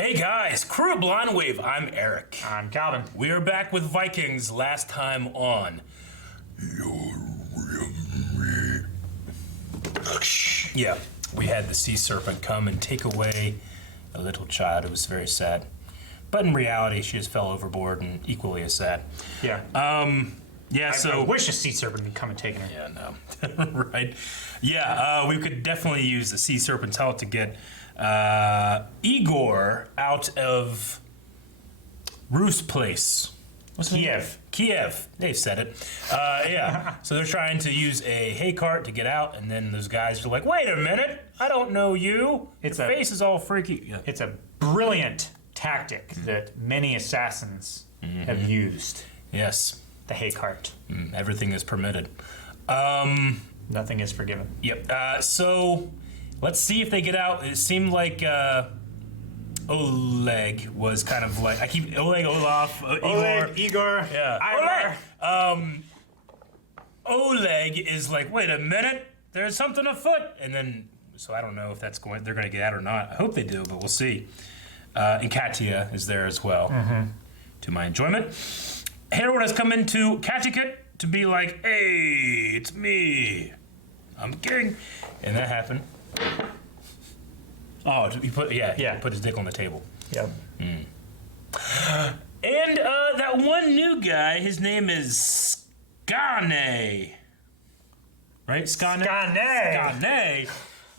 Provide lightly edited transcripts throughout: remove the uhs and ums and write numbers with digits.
Hey guys, crew of Blind Wave, I'm Eric. I'm Calvin. We are back with Vikings last time on. Yeah, we had the sea serpent come and take away a little child. It was very sad. But in reality, she just fell overboard and equally as sad. Yeah. I wish a sea serpent could come and take her. Yeah, no. Right. Yeah, we could definitely use the sea serpent's help to get Igor out of Roos Place. What's Kiev. Kiev. They said it. Yeah. So they're trying to use a hay cart to get out, and then those guys are like, "Wait a minute! I don't know you. Your face is all freaky." Yeah. It's a brilliant tactic that many assassins have used. Yes. The hay cart. Everything is permitted. Nothing is forgiven. Yep. So let's see if they get out. It seemed like Oleg was kind of like Oleg, Olaf, Igor. Yeah. Oleg. Oleg is like, wait a minute, there's something afoot, and then so I don't know if they're going to get out or not. I hope they do, but we'll see. And Katya is there as well, to my enjoyment. Harold has come into Connecticut to be like, hey, it's me. I'm king. And that happened. Oh, he put his dick on the table. Yep. And that one new guy, his name is Skane. Right? Skane? Skane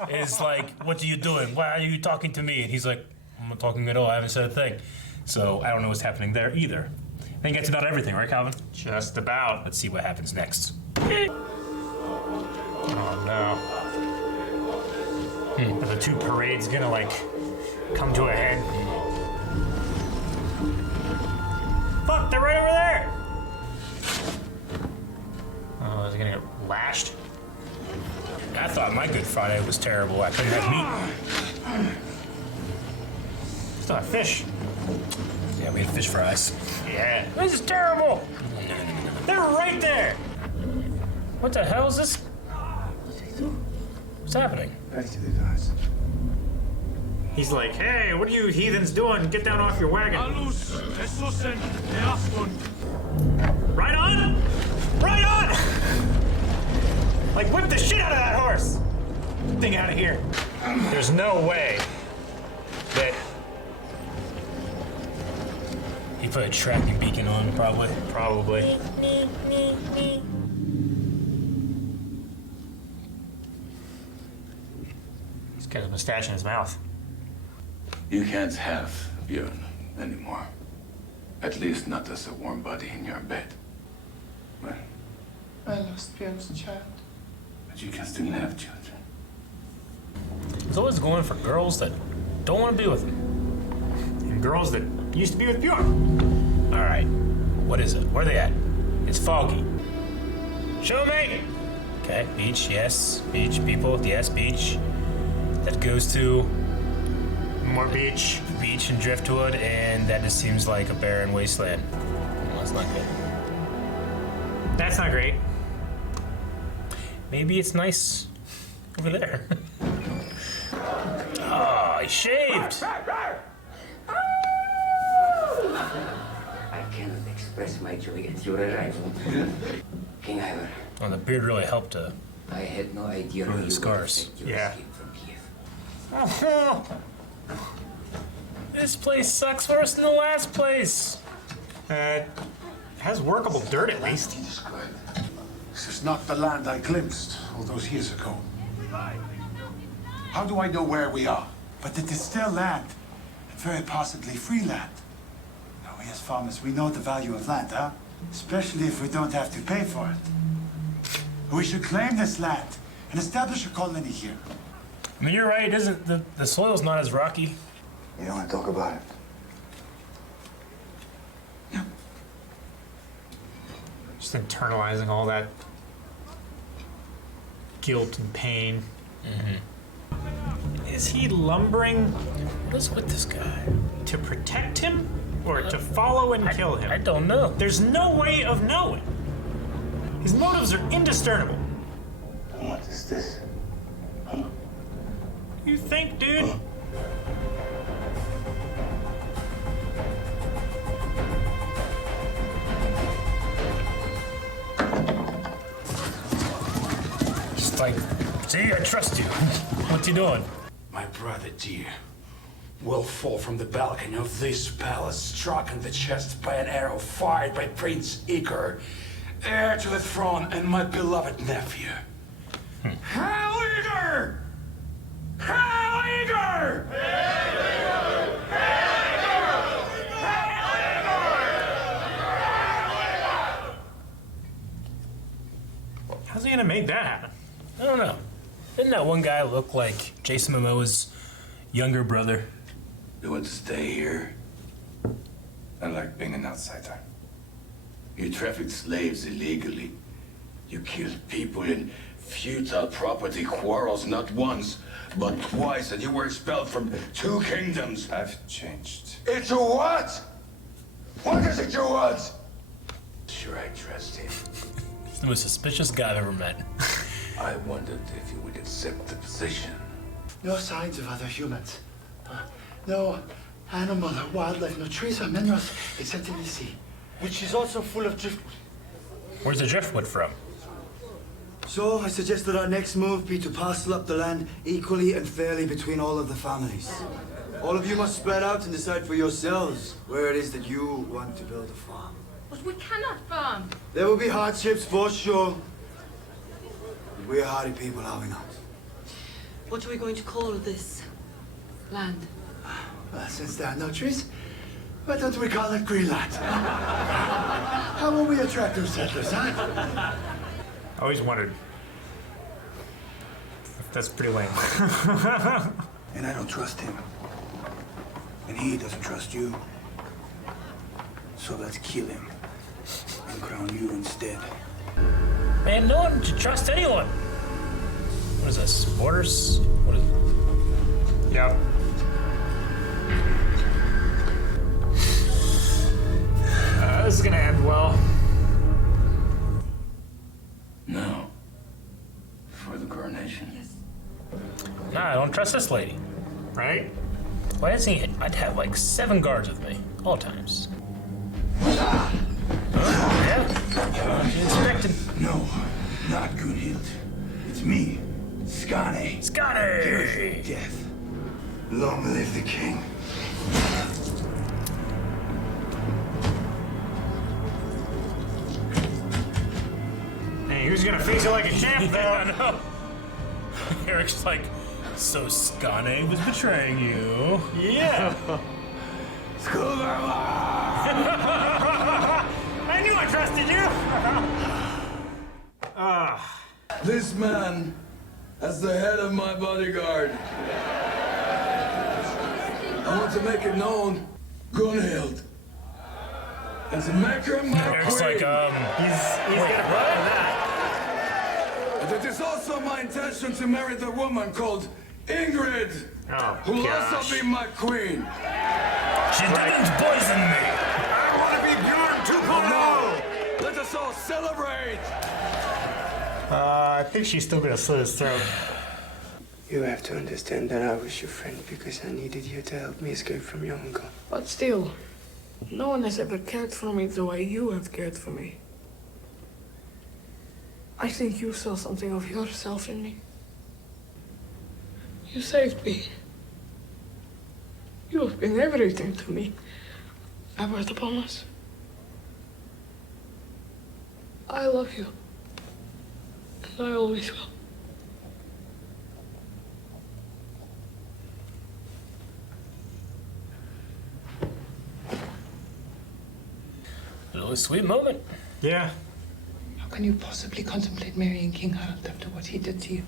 is like, what are you doing? Why are you talking to me? And he's like, I'm not talking at all. I haven't said a thing. So I don't know what's happening there either. I think that's about everything, right, Calvin? Just about. Let's see what happens next. Oh, no. Are the two parades gonna, like, come to a head? Fuck, they're right over there! Oh, is he gonna get lashed? I thought my Good Friday was terrible. I couldn't have meat. Still have fish. Yeah, we had fish fries. Yeah. This is terrible! They're right there! What the hell is this? What's happening? He's like, hey, what are you heathens doing? Get down off your wagon. Right on! Right on! Like, whip the shit out of that horse! Thing out of here. There's no way that... He put a tracking beacon on, probably. Probably. He's got his mustache in his mouth. You can't have Björn anymore. At least not as a warm body in your bed. Well, I lost Björn's child. but you can still have children. He's always going for girls that don't want to be with him. And girls that used to be with Björn. All right, what is it? Where are they at? It's foggy. Show me! Okay, beach, yes. Beach, people, yes, beach. That goes to More beach. beach and driftwood, and that just seems like a barren wasteland. Well, that's not good. That's not great. Maybe it's nice over there. Oh, he shaved! I cannot express my joy at your arrival. King Ivar, Oh, the beard really helped I had no idea Grow how the you would scars. affect your Yeah. escape from Kiev. This place sucks worse than the last place. Has workable dirt at least. Described. This is not the land I glimpsed all those years ago. How do I know where we are? But it is still land, and very possibly free land. Now, we as farmers, we know the value of land, huh? Especially if we don't have to pay for it. We should claim this land and establish a colony here. I mean, you're right. It isn't the soil's not as rocky. You don't want to talk about it? Just internalizing all that guilt and pain. Is he lumbering What is with this guy? to protect him or to follow and kill him? I don't know. There's no way of knowing. His motives are indiscernible. What is this? You think, dude? See, I trust you. What's he doing? My brother dear will fall from the balcony of this palace, struck in the chest by an arrow fired by Prince Igor, heir to the throne and my beloved nephew. Hail Igor! Hail Igor! How's he gonna make that happen? I don't know. Didn't that one guy look like Jason Momoa's younger brother? You want to stay here? I like being an outsider. You trafficked slaves illegally. You killed people in futile property quarrels not once, but twice, and you were expelled from 2 kingdoms. I've changed. It's a what? What is it you want? Sure, I trust him. He's the most suspicious guy I've ever met. I wondered if you would accept the position. No signs of other humans. No animal or wildlife, no trees or minerals, except in the sea, which is also full of driftwood. Where's the driftwood from? So I suggest that our next move be to parcel up the land equally and fairly between all of the families. All of you must spread out and decide for yourselves where it is that you want to build a farm. But we cannot farm. There will be hardships for sure. But we are hardy people, are we not? What are we going to call this land? Well, since there are no trees, why don't we call it Greenland? How will we attract those settlers, huh? I always wondered. That's pretty lame. And I don't trust him. And he doesn't trust you. So let's kill him and crown you instead. Man, no one should trust anyone. What is this? Borders? What is it? Yep. This is gonna end well. No. For the coronation. Yes. Nah, I don't trust this lady. Right? Why doesn't he? I'd have like 7 guards with me, all times. Yeah? Inspecting. No, not Gunhild. It's me, Skane. Scotty! Death. Long live the king. Hey, who's gonna face it like a champ, I though? know. Eric's like, so Skane was betraying you. Yeah. I knew I trusted you. This man, as the head of my bodyguard, I want to make it known, Gunhild, as a maker of my Eric's queen. like, He's gonna put that. And it is also my intention to marry the woman called Ingrid, Oh, who will gosh. also be my queen. she didn't poison me. I want to be Bjorn 2.0. Let us all celebrate. I think she's still gonna slit his throat. You have to understand that I was your friend because I needed you to help me escape from your uncle. But still, no one has ever cared for me the way you have cared for me. I think you saw something of yourself in me. You saved me. You have been everything to me. Ever the promise. I love you. And I always will. Really sweet moment. Yeah. How can you possibly contemplate marrying King Harald after what he did to you?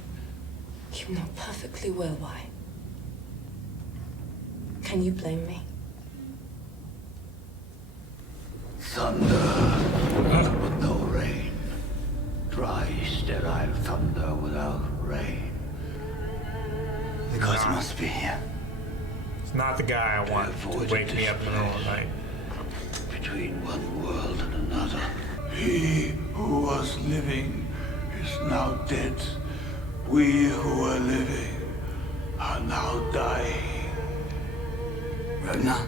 You know perfectly well why. Can you blame me? Thunder with no rain. Dry, sterile thunder without rain. The gods must be here. It's not the guy I want to wake me up in the middle of the night. Between one world and another. He who was living is now dead. We who are living are now dying. Ragnar?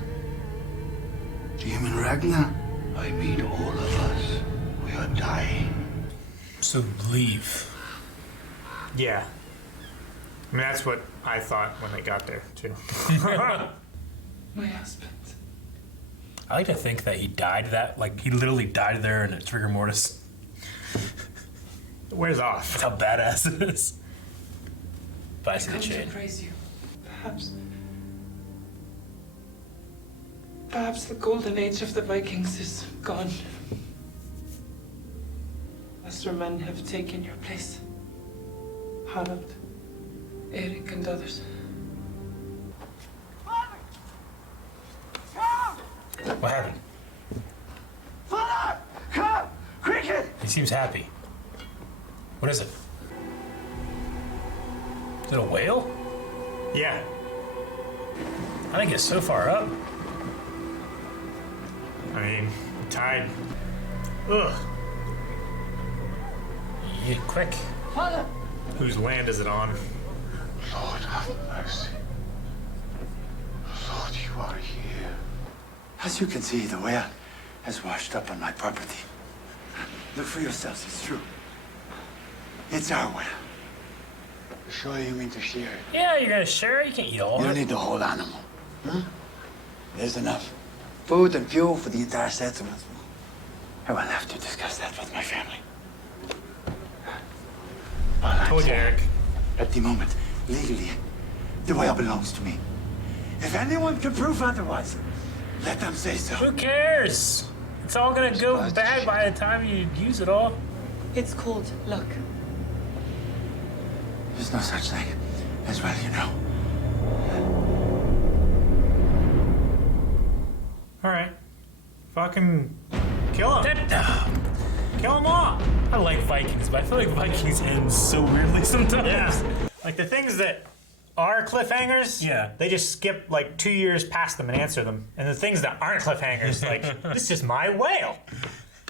Do you mean Ragnar? I mean all of us. We are dying. So leave. Yeah. mean, that's what I thought when they got there, too. My husband. I like to think that he died he literally died there in a rigor mortis. It wears off. That's how badass it is. But I see the Come to chain. praise you. Perhaps the golden age of the Vikings is gone. Lesser men have taken your place. Harald, Eric, and others. What happened? Father! Come! Quickly! He seems happy. What is it? Is it a whale? Yeah. I think it's so far up. I mean, tide. Ugh. Yeah, quick. Father! Whose land is it on? Lord, have mercy. Lord, you are here. As you can see, the whale has washed up on my property. Look for yourselves, it's true. It's our whale. Sure you mean to share it? Yeah, you're gonna share it? You can't eat all You of don't it. need the whole animal. Huh? There's enough food and fuel for the entire settlement. I will have to discuss that with my family. All I'm Told you, saying, Eric. at the moment, legally, the whale belongs to me. If anyone can prove otherwise, let them say so. Who cares? It's all gonna go bad by the time you use it all. It's called luck. There's no such thing as well, you know. Alright. Fucking kill him. Kill them all. I like Vikings, but I feel like Vikings end so weirdly sometimes. Yeah. Like the things that are cliffhangers, Yeah. they just skip like 2 years past them and answer them. And the things that aren't cliffhangers, like, this is my whale.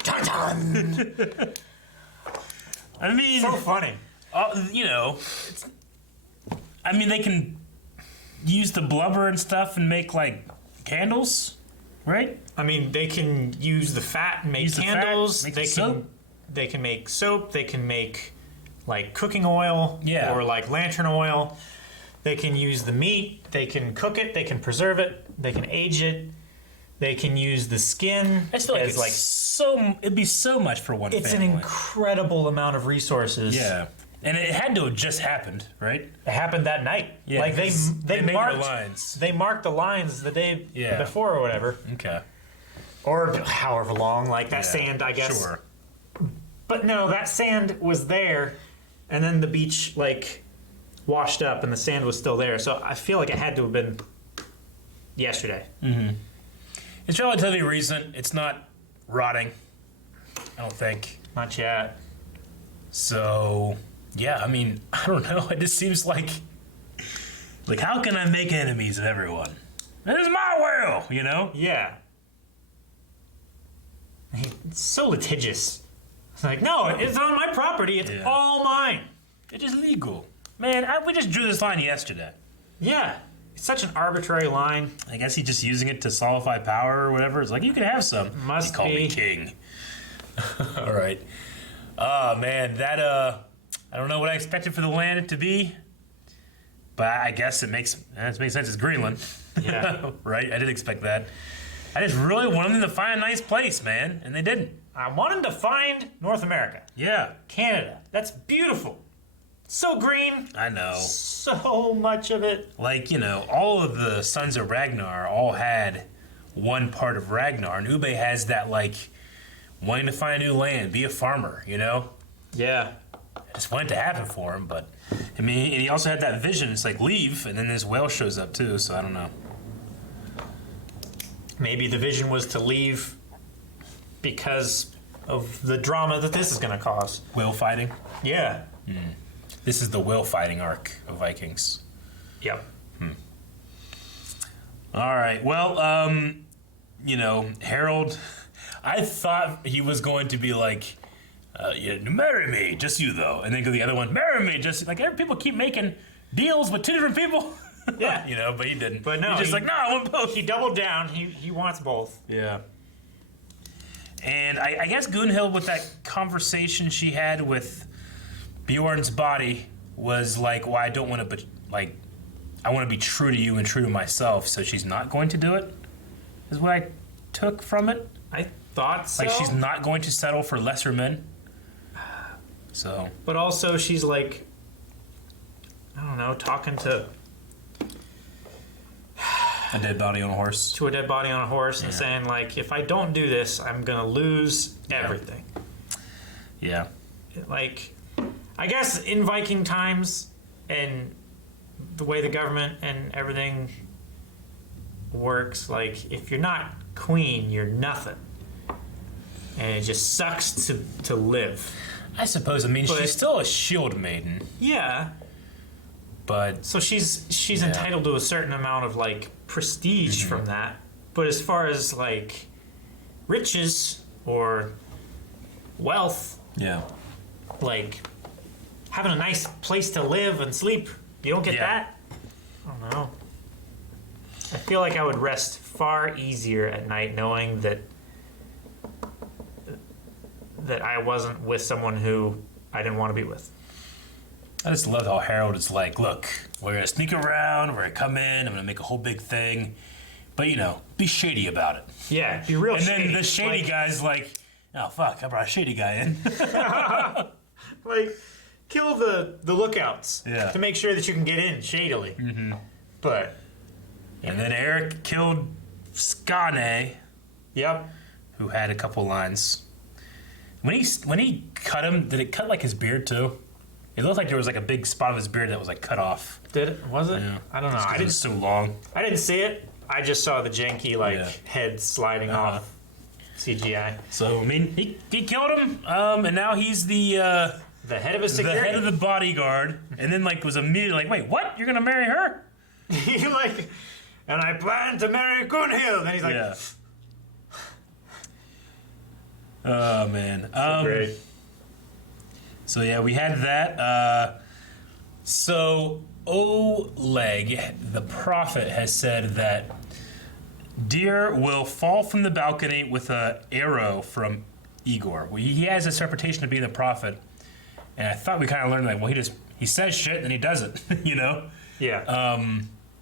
Dun dun. I mean, So funny. you know, I mean, they can use the blubber and stuff and make like candles, right? I mean, they can use the fat and make Use the fat, candles. make they the can soap. they can make soap. They can make like cooking oil, Yeah. or like lantern oil. They can use the meat. They can cook it. They can preserve it. They can age it. They can use the skin I just feel like as it's it'd be so much for one it's family. an incredible amount of resources. Yeah, and it had to have just happened, right? It happened that night. Yeah, like they 'cause they made the marked lines. They marked the lines the day Yeah. before or whatever, Okay. or however long. Like that Yeah, sand, I guess. Sure. But no, that sand was there, and then the beach like washed up, and the sand was still there. So I feel like it had to have been yesterday. It's relatively recent. It's not rotting, I don't think. Not yet. So, yeah, I mean, I don't know. It just seems like how can I make enemies of everyone? This is my world, you know? Yeah. It's so litigious. It's like, no, it's on my property. It's Yeah. all mine. It is legal. Man, we just drew this line yesterday. Yeah. It's such an arbitrary line. I guess he's just using it to solidify power or whatever. It's like, you can have some. Must he called me be. king. All right. Oh, man, that, I don't know what I expected for the land to be, but I guess it makes sense. It's Greenland. Yeah. Right? I didn't expect that. I just really wanted them to find a nice place, man, and they didn't. I wanted to find North America. Yeah. Canada. That's beautiful. So green. I know. So much of it. Like, you know, all of the Sons of Ragnar all had one part of Ragnar, and Ube has that, like, wanting to find a new land, be a farmer, you know? Yeah. I just wanted to happen for him, but, I mean, and he also had that vision. It's like, leave, and then this whale shows up, too, so I don't know. Maybe the vision was to leave because of the drama that this is going to cause. Whale fighting? Yeah. This is the whale fighting arc of Vikings. Yep. All right. Well, you know, Harold, I thought he was going to be like, yeah, marry me, just you though. And then go the other one, marry me, just like people keep making deals with two different people. Yeah. You know, but he didn't. But no, He's just he- like, no, I want both. He doubled down. He wants both. Yeah. And I guess Gunhild, with that conversation she had with Bjorn's body, was like, well, I don't want to like, I want to be true to you and true to myself, so she's not going to do it, is what I took from it. I thought so. Like, she's not going to settle for lesser men. So. But also, she's like, I don't know, talking to a dead body on a horse. To a dead body on a horse and saying, like, if I don't do this, I'm going to lose everything. Yeah. Like, I guess in Viking times and the way the government and everything works, like, if you're not queen, you're nothing. And it just sucks to live. I suppose. I mean, she's still a shield maiden. Yeah. But so she's entitled to a certain amount of like prestige from that. But as far as like riches or wealth, like having a nice place to live and sleep, you don't get that. I don't know. I feel like I would rest far easier at night knowing that I wasn't with someone who I didn't want to be with. I just love how Harold is like, look, we're going to sneak around, we're going to come in, I'm going to make a whole big thing. But, you know, be shady about it. Yeah, be real shady. And then the shady guy's like, oh, fuck, I brought a shady guy in. Like, kill the lookouts to make sure that you can get in shadily. Mm-hmm. But. And then Eric killed Skane. Yep. Who had a couple lines. When he cut him, did it cut like his beard too? It looked like there was like a big spot of his beard that was like cut off. Did it? Was it? Yeah. I don't know. It was so long. I didn't see it. I just saw the janky head sliding off CGI. So I mean, he killed him, and now he's the head of his security. The head of the bodyguard, and then like was immediately like, wait, what? You're gonna marry her? He like, and I plan to marry Gunhild. And he's like, oh man, great. So yeah, we had that. So Oleg, the prophet, has said that deer will fall from the balcony with an arrow from Igor. Well, he has this reputation of being the prophet, and I thought we kind of learned that. Well, he says shit and he does it, you know. Yeah.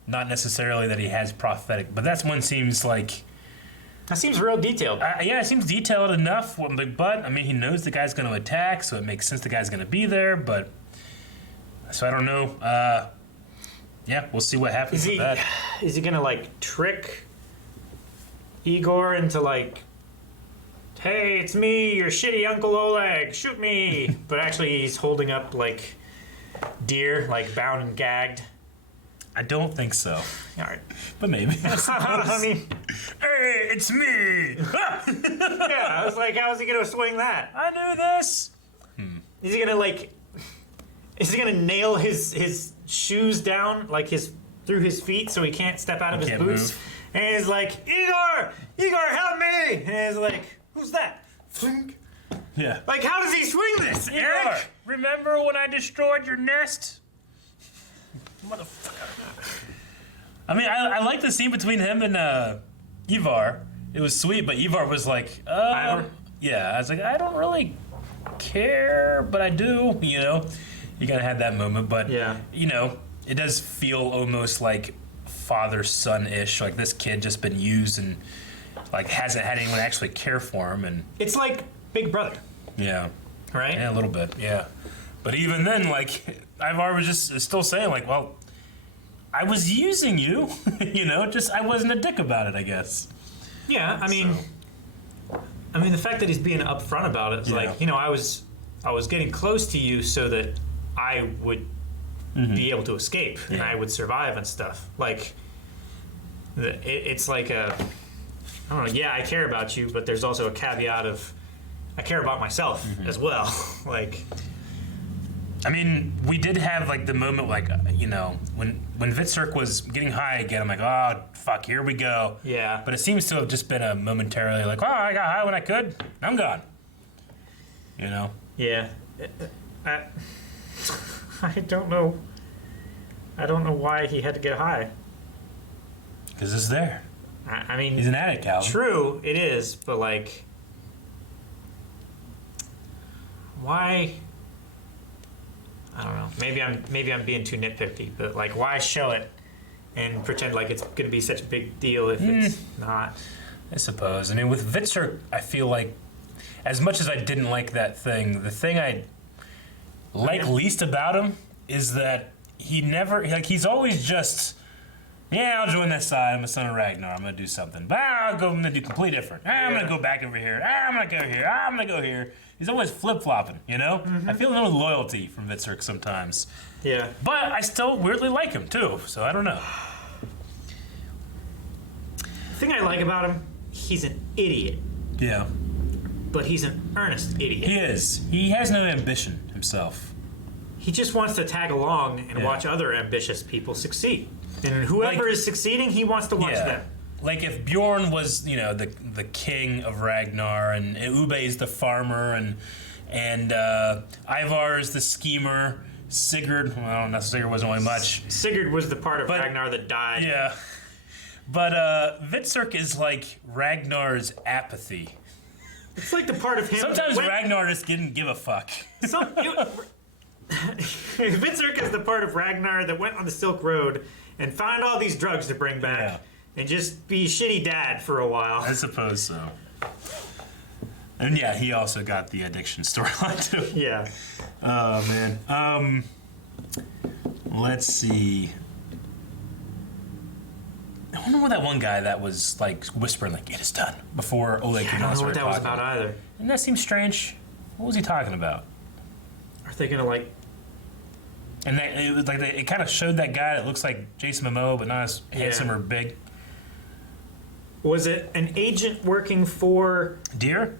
Not necessarily that he has prophetic, but that's one seems like. That seems real detailed. Yeah, it seems detailed enough. But I mean, he knows the guy's going to attack, so it makes sense the guy's going to be there. But so I don't know. Yeah, we'll see what happens with that. Is he going to like trick Igor into like, hey, it's me, your shitty Uncle Oleg, shoot me? But actually, he's holding up like deer, like bound and gagged. I don't think so. All right. But maybe. I mean, hey, it's me! Yeah, I was like, how is he going to swing that? I knew this! Is he going to like, is he going to nail his shoes down, like through his feet so he can't step out of his boots? Move. And he's like, Igor, help me! And he's like, who's that? Yeah. Like, how does he swing this, Igor, Eric? remember when I destroyed your nest? Motherfucker. I mean, I like the scene between him and Ivar. It was sweet, but Ivar was like, yeah. I was like, I don't really care, but I do, you know. You gotta have that moment, but, you know, it does feel almost like father-son-ish, like this kid just been used and, like, hasn't had anyone actually care for him. And it's like Big Brother. Yeah. Right? Yeah, a little bit, yeah. But even then, like, Ivar was just still saying, like, well, I was using you, you know, just I wasn't a dick about it, I guess. Yeah, I mean, the fact that he's being upfront about it is like, you know, I was getting close to you so that I would be able to escape and I would survive and stuff. Like, it's like I don't know. Yeah, I care about you, but there's also a caveat of I care about myself as well. Like. I mean, we did have, like, the moment, like, you know, when Vitserk was getting high again, I'm like, oh, fuck, here we go. Yeah. But it seems to have just been a momentarily, like, oh, I got high when I could. I'm gone. You know? Yeah. I don't know. I don't know why he had to get high. Because it's there. I mean... He's an addict, Calvin. True, it is, but, like... Why... I don't know. Maybe I'm being too nitpicky, but like, why show it and pretend like it's going to be such a big deal if it's not? I suppose. I mean, with Vitzer, I feel like, as much as I didn't like that thing, the thing I like least about him is that he never, like, he's always just, yeah, I'll join that side. I'm a son of Ragnar. I'm going to do something. But I'm going to do completely different. I'm going to go back over here. I'm going to go here. I'm going to go here. He's always flip-flopping, you know? I feel no loyalty from Vitzer sometimes. Yeah. But I still weirdly like him, too, so I don't know. The thing I like about him, he's an idiot. Yeah. But he's an earnest idiot. He is. He has no ambition himself. He just wants to tag along and watch other ambitious people succeed. And whoever is succeeding, he wants to watch them. Like if Bjorn was, you know, the king of Ragnar, and Ube is the farmer, and Ivar is the schemer. Sigurd, well, not Sigurd wasn't really much. Sigurd was the part of Ragnar that died. Yeah. But Vitzer is like Ragnar's apathy. It's like the part of him. Sometimes Ragnar just didn't give a fuck. Vitzer is the part of Ragnar that went on the Silk Road and found all these drugs to bring back and just be a shitty dad for a while. I suppose so. And yeah, he also got the addiction storyline too. Yeah. Oh man. Let's see. I wonder what that one guy that was like whispering like it is done before Oleg came out. I don't know what that was about either. Didn't that seem strange? What was he talking about? Are they gonna like? And it was like it kind of showed that guy that looks like Jason Momoa, but not as handsome or big. Was it an agent working for Deer,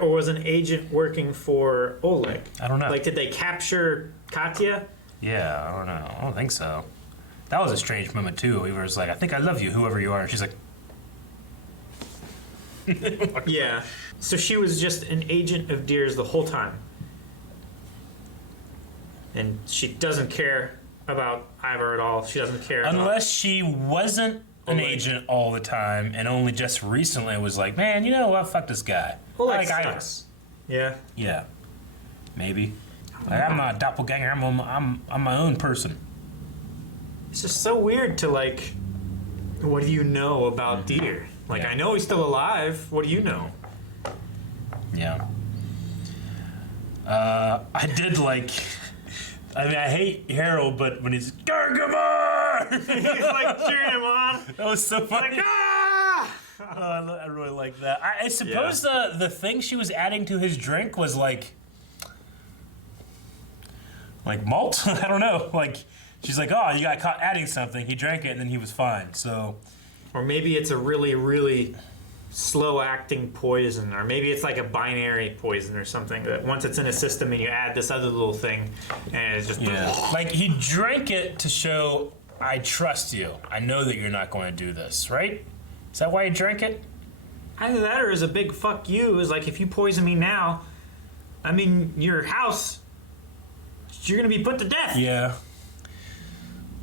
or was an agent working for Oleg? I don't know. Like, did they capture Katya? Yeah, I don't know. I don't think so. That was a strange moment too. He was like, "I think I love you, whoever you are." And she's like, "Yeah." So she was just an agent of Deer's the whole time, and she doesn't care about Ivar at all. She doesn't care unless she wasn't an agent all the time, and only just recently was like, "Man, you know what? Fuck this guy." Oleg like sucks. Yeah. Yeah. Maybe. Like, I'm not a doppelganger. I'm my own person. It's just so weird to like. What do you know about Deer? Like, I know he's still alive. What do you know? Yeah. I did like. I mean, I hate Harold, but when he's Gargamor, he's like cheering him on. That was so funny. Like, ah! I really like that. I suppose the thing she was adding to his drink was like malt. I don't know. Like she's like, oh, you got caught adding something. He drank it and then he was fine. So, or maybe it's a really, really slow-acting poison, or maybe it's like a binary poison or something that once it's in a system and you add this other little thing, and it's just like he drank it to show I trust you. I know that you're not going to do this, right? Is that why he drank it? Either that or is a big fuck you. Is like, if you poison me now, I mean, your house, you're gonna be put to death. Yeah.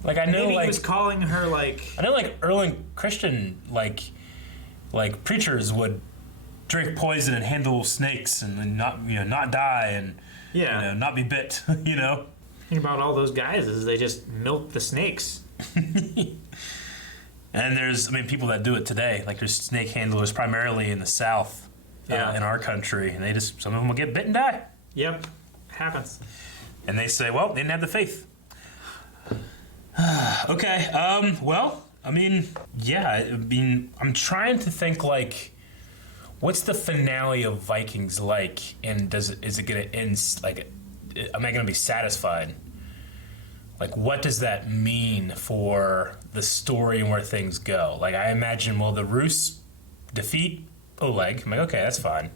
Like I know, maybe like he was calling her like. I know, like early Christian, like preachers would drink poison and handle snakes and not die and not be bit. You know. The thing about all those guys is they just milk the snakes. And there's, people that do it today. Like there's snake handlers primarily in the South, in our country, and some of them will get bit and die. Yep, happens. And they say, well, they didn't have the faith. Okay. Well, I'm trying to think like, what's the finale of Vikings like, and is it gonna end like? Am I gonna be satisfied? Like, what does that mean for the story and where things go? Like, I imagine, the Rus defeat Oleg. I'm like, okay, that's fine.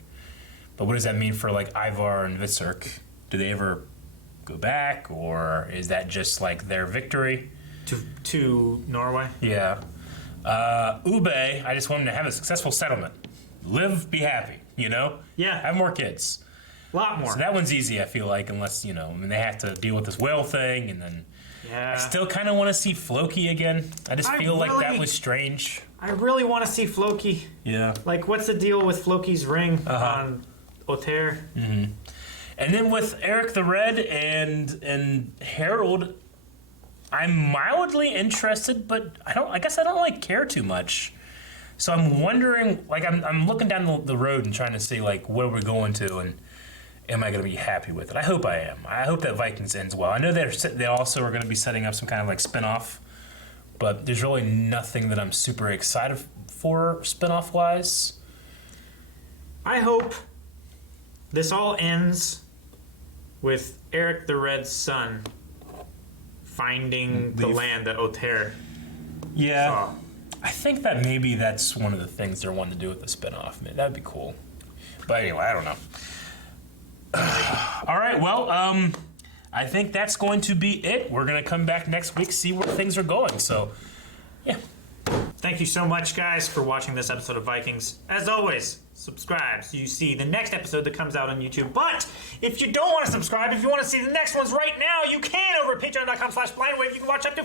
But what does that mean for, like, Ivar and Vitzer? Do they ever go back, or is that just, like, their victory? To Norway? Yeah. Ube, I just want him to have a successful settlement. Live, be happy, you know? Yeah. Have more kids. A lot more. So that one's easy, I feel like, unless, they have to deal with this whale thing, and then... Yeah. I still kind of want to see Floki again. I just feel like that was strange. I really want to see Floki. Yeah. Like, what's the deal with Floki's ring on Oter? Mm-hmm. And then with Eric the Red and Harold, I'm mildly interested, but I guess I don't really care too much. So I'm wondering, like, I'm looking down the road and trying to see, like, what are we going to, and am I going to be happy with it? I hope I am. I hope that Vikings ends well. I know they also are going to be setting up some kind of, like, spinoff, but there's really nothing that I'm super excited for spinoff-wise. I hope this all ends with Eric the Red's son finding the land that Oter saw. I think that maybe that's one of the things they're wanting to do with the spinoff. Man, that'd be cool. But anyway, I don't know. All right, well, I think that's going to be it. We're going to come back next week, see where things are going. So, yeah. Thank you so much, guys, for watching this episode of Vikings. As always, subscribe so you see the next episode that comes out on YouTube. But if you don't want to subscribe, if you want to see the next ones right now, you can over at patreon.com/blindwave. You can watch up to